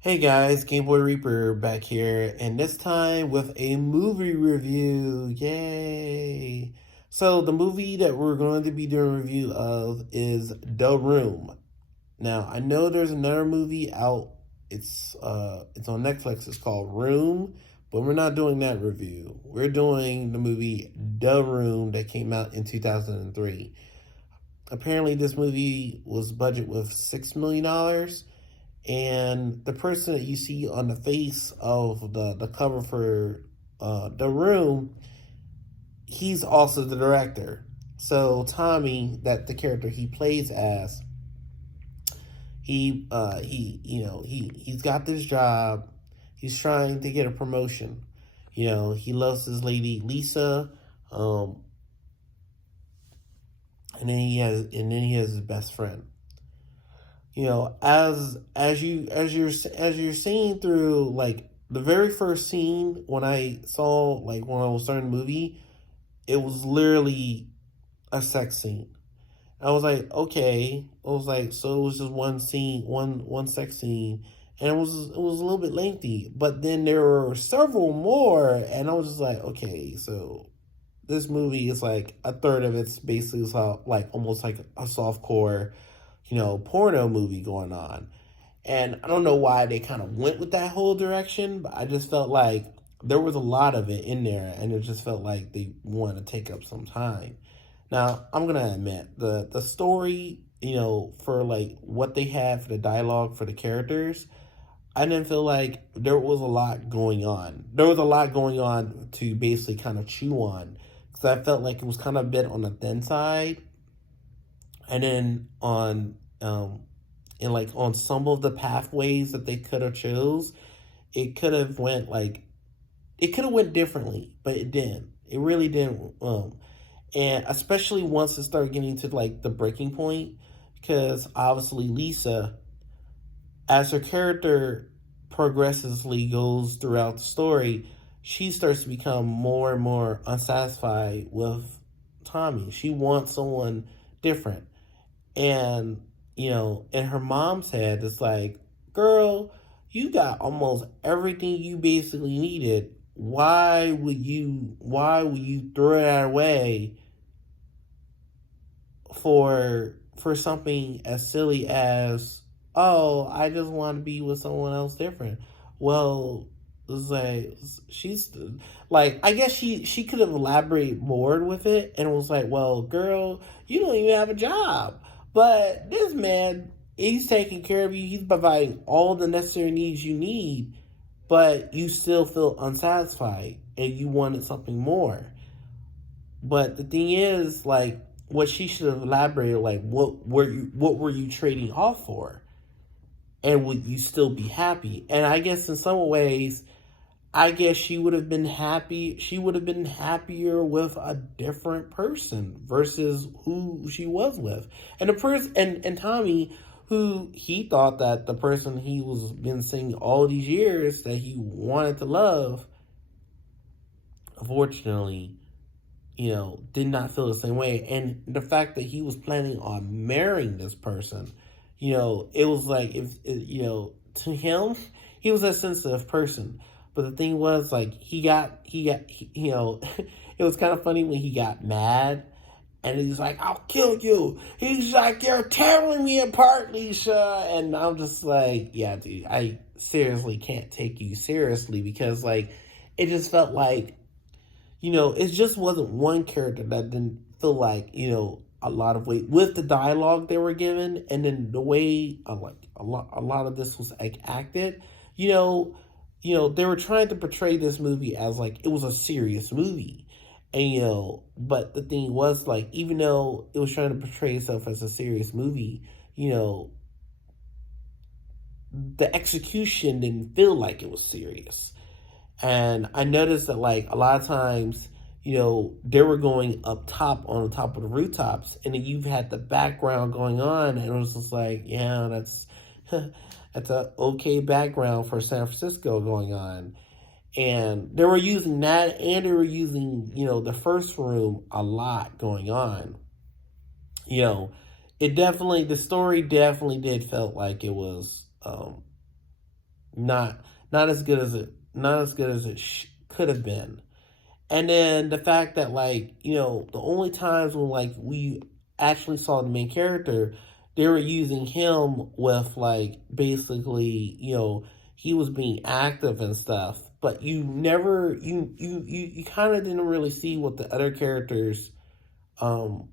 Hey guys, Game Boy Reaper back here, and this time with a movie review. Yay! So the movie that we're going to be doing a review of is The Room. Now I know there's another movie out. It's on Netflix. It's called Room, but we're not doing that review. We're doing the movie The Room that came out in 2003. Apparently, this movie was budget with $6 million, and the person that you see on the face of the cover for The Room, he's also the director. So Tommy, that the character he plays as, he's got this job. He's trying to get a promotion. He loves his lady Lisa, um, and then he has his best friend. As you're seeing through, like, the very first scene, when I saw, like, when I was starting the movie, it was literally a sex scene. I was like, okay. I was like, so it was just one scene, one sex scene, and it was a little bit lengthy. But then there were several more, and I was just like, okay, so this movie is like a third of it's basically like almost like a soft core, porno movie going on. And I don't know why they kind of went with that whole direction, but I just felt like there was a lot of it in there, and it just felt like they wanted to take up some time. Now, I'm gonna admit the story, for like what they had for the dialogue for the characters, I didn't feel like there was a lot going on. There was a lot going on to basically kind of chew on, because I felt like it was kind of a bit on the thin side, and then on some of the pathways that they could have chose, it could have went differently, but it didn't. It really didn't. And especially once it started getting to like the breaking point, because obviously Lisa, as her character progressively goes throughout the story, she starts to become more and more unsatisfied with Tommy. She wants someone different. And, in her mom's head, it's like, girl, you got almost everything you basically needed. Why would you throw that away for something as silly as, oh, I just want to be with someone else different? Well, it's like, she's like, I guess she could have elaborated more with it, and it was like, well, girl, you don't even have a job, but this man, he's taking care of you, he's providing all the necessary needs you need, but you still feel unsatisfied and you wanted something more. But the thing is, like, what she should have elaborated, like, what were you trading off for, and would you still be happy? And I guess in some ways, I guess she would have been happy. She would have been happier with a different person versus who she was with, and the person and Tommy, who he thought that the person he was been seeing all these years that he wanted to love, unfortunately, did not feel the same way. And the fact that he was planning on marrying this person, it was like, to him, he was a sensitive person. But the thing was, like, it was kind of funny when he got mad, and he's like, I'll kill you. He's like, you're tearing me apart, Lisa. And I'm just like, yeah, dude, I seriously can't take you seriously, because, like, it just felt like, it just wasn't one character that didn't feel like, a lot of weight with the dialogue they were given, and then the way, like, a lot of this was like acted. You know, they were trying to portray this movie as like it was a serious movie, and but the thing was, like, even though it was trying to portray itself as a serious movie, you know, the execution didn't feel like it was serious. And I noticed that, like, a lot of times, they were going up top on the top of the rooftops, and then you've had the background going on, and it was just like, yeah, that's that's a okay background for San Francisco going on. And they were using that, and they were using, the first room a lot going on. You know, the story definitely did felt like it was, not not as good as it could have been. And then the fact that, like, the only times when, like, we actually saw the main character, they were using him with, like, basically, he was being active and stuff, but you never you kind of didn't really see what the other characters um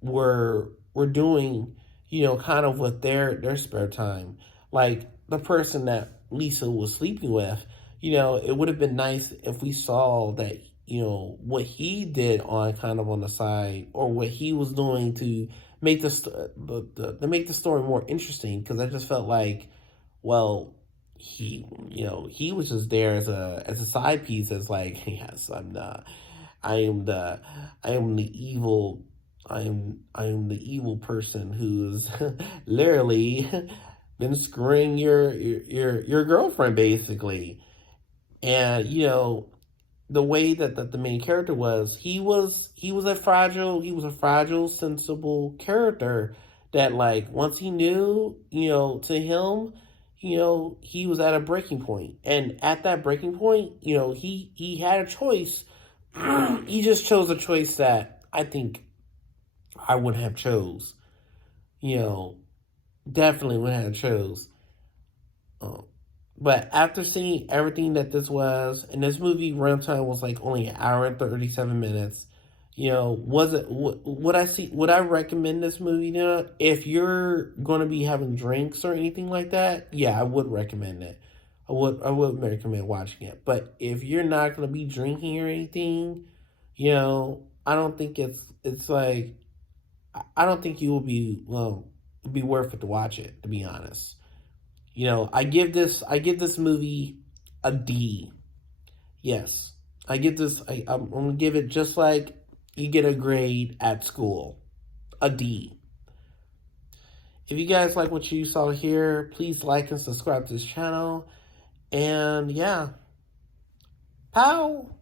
were doing, kind of with their spare time. Like the person that Lisa was sleeping with, it would have been nice if we saw that, what he did on kind of on the side, or what he was doing to make to make the story more interesting. Because I just felt like, well, he was just there as a side piece, as like, yes, I am the I am the evil I am the evil person who's literally been screwing your girlfriend, basically. And the way that the main character was, he was a fragile, sensible character that, like, once he knew, to him, he was at a breaking point. And at that breaking point, he had a choice. He just chose a choice that I think I would have chose. You know, definitely would have chose. Um, but after seeing everything that this was, and this movie runtime was like only an hour and 37 minutes. Was it? Would I see? Would I recommend this movie? If you're going to be having drinks or anything like that, yeah, I would recommend it. I would recommend watching it. But if you're not going to be drinking or anything, I don't think it's like, I don't think you will be, well, it'd be worth it to watch it, to be honest. I give this movie a D. Yes. I'm gonna give it just like you get a grade at school. A D. If you guys like what you saw here, please like and subscribe to this channel. And yeah. Pow!